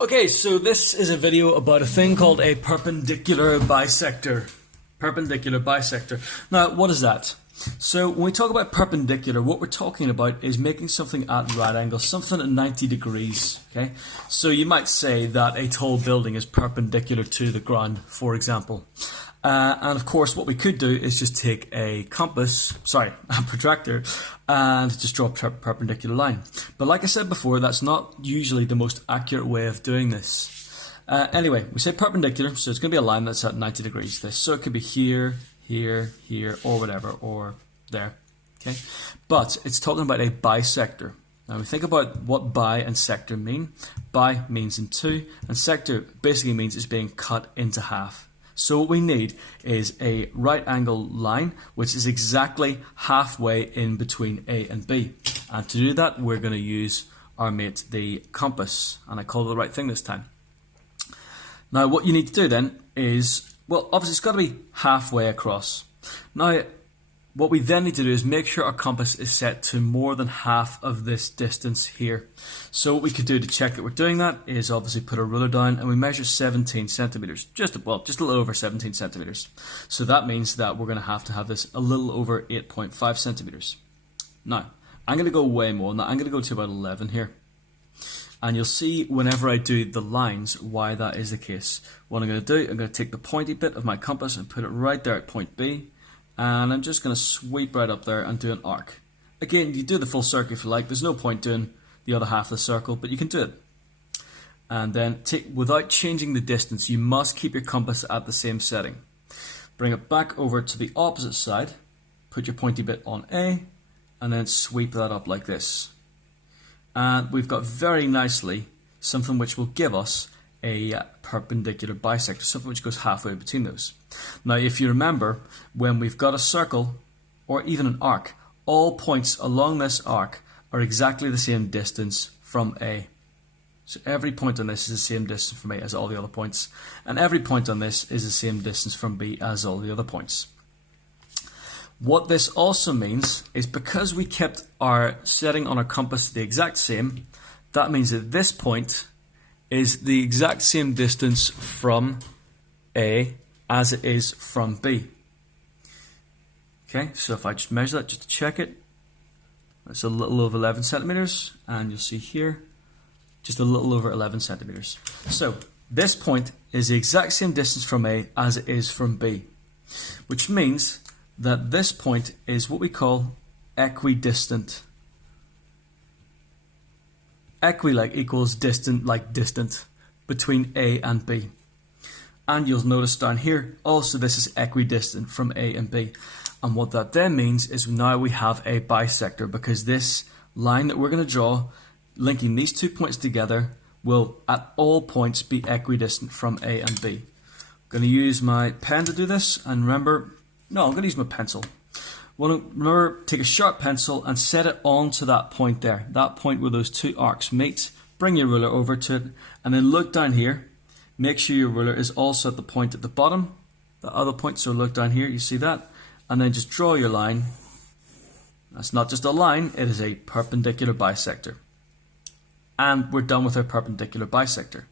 Okay, so this is a video about a thing called a perpendicular bisector. Perpendicular bisector. Now, what is that? So when we talk about perpendicular, what we're talking about is making something at right angles, something at 90 degrees. Okay, so you might say that a tall building is perpendicular to the ground, for example. And of course, what we could do is just take a protractor, and just draw a perpendicular line. But like I said before, that's not usually the most accurate way of doing this. Anyway, we say perpendicular, so it's going to be a line that's at 90 degrees. So it could be here, here, here, or whatever, or there. Okay, but it's talking about a bisector. Now we think about what bi and sector mean. Bi means in two, and sector basically means it's being cut into half. So what we need is a right angle line which is exactly halfway in between A and B. And to do that, we're going to use our mate the compass, and I called it the right thing this time. Now what you need to do then is, well, obviously it's got to be halfway across. Now what we then need to do is make sure our compass is set to more than half of this distance here. So what we could do to check that we're doing that is obviously put a ruler down and we measure 17 centimeters, just a little over 17 centimeters. So that means that we're going to have this a little over 8.5 centimeters. Now I'm going to go way more than that. I'm going to go to about 11 here. And you'll see whenever I do the lines why that is the case. What I'm going to do, I'm going to take the pointy bit of my compass and put it right there at point B. And I'm just going to sweep right up there and do an arc. Again, you do the full circle if you like. There's no point doing the other half of the circle, but you can do it. And then, without changing the distance, you must keep your compass at the same setting. Bring it back over to the opposite side. Put your pointy bit on A, and then sweep that up like this. And we've got very nicely something which will give us a perpendicular bisector, something which goes halfway between those. Now if you remember, when we've got a circle or even an arc, all points along this arc are exactly the same distance from A. So every point on this is the same distance from A as all the other points, and every point on this is the same distance from B as all the other points. What this also means is because we kept our setting on our compass the exact same, that means that this point is the exact same distance from A as it is from B. Okay, so if I just measure that just to check it, it's a little over 11 centimeters, and you'll see here, just a little over 11 centimeters. So this point is the exact same distance from A as it is from B, which means that this point is what we call equidistant. Equi equals distant like distant between A and B. And you'll notice down here also this is equidistant from A and B. And what that then means is now we have a bisector, because this line that we're going to draw linking these 2 points together will at all points be equidistant from A and B. I'm going to use my pen to do this, and remember, no, I'm going to use my pencil. Well, remember, take a sharp pencil and set it onto that point there, that point where those two arcs meet. Bring your ruler over to it, and then look down here. Make sure your ruler is also at the point at the bottom, the other point, so look down here, you see that? And then just draw your line. That's not just a line, it is a perpendicular bisector. And we're done with our perpendicular bisector.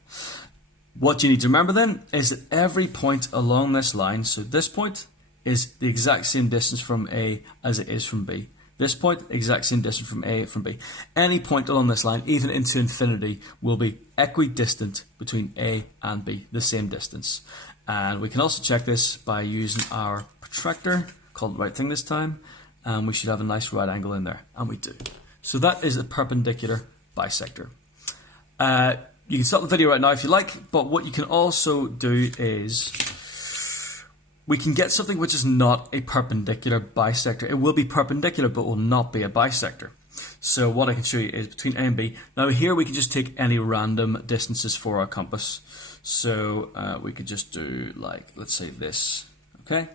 What you need to remember then is that every point along this line, so this point, is the exact same distance from A as it is from B. This point, exact same distance from A from B. Any point along this line, even into infinity, will be equidistant between A and B, the same distance. And we can also check this by using our protractor, called the right thing this time, and we should have a nice right angle in there, and we do. So that is a perpendicular bisector. You can stop the video right now if you like, but what you can also do is we can get something which is not a perpendicular bisector. It will be perpendicular, but will not be a bisector. So what I can show you is between A and B. Now here we can just take any random distances for our compass. So we could just do, like, let's say this, okay?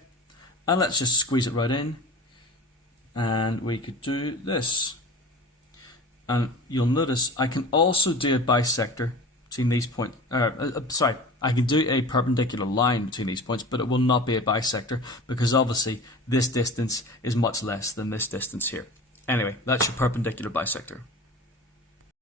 And let's just squeeze it right in. And we could do this. And you'll notice I can also do a bisector between these points. I can do a perpendicular line between these points, but it will not be a bisector because obviously this distance is much less than this distance here. Anyway, that's your perpendicular bisector.